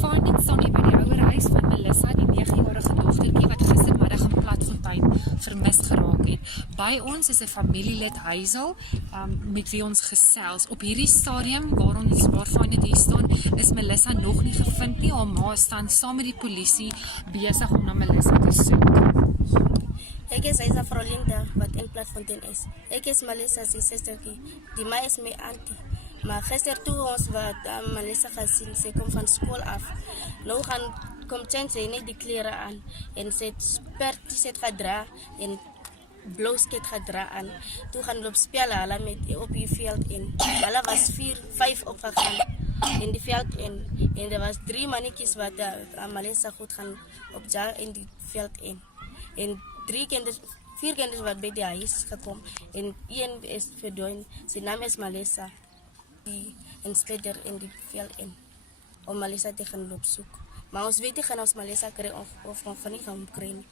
findings staan hier by die ouerhuis van Melissa, die 9-jarige dogtertjie wat gistermiddag in Platfontein vermis geraak het. By ons is 'n familielid Hazel, met wie ons gesels. Op hierdie stadium waarvan dit hier staan, is Melissa nog nie gevind nie. Haar ma staan saam met die polisie besig om na Melissa te soek. Ek is Isa Frolinda wat in Platfontein is. Ek is Melissa se sustertjie. Die ma is my auntie. Maar gister toe ons wat Melissa gesien, sy kom van skool af. Nou kom sy net die klere aan en sy het sport t-shirt gedra en blou sket gedra aan. Toe gaan loop speel hulle met op die veld in. Hulle was 4-5 opgegaan in die veld in. En er was 3 mannetjies wat Melissa goed gaan opjaag in die veld in. En 4 kinders wat bij die huis gekomen en 1 is verdwenen. Zijn naam is Melissa. Die een speler in die veld in. Om Melissa te gaan loop zoeken. Maar ons weet niet gaan ons Melissa krijgen of we niet gaan krijgen.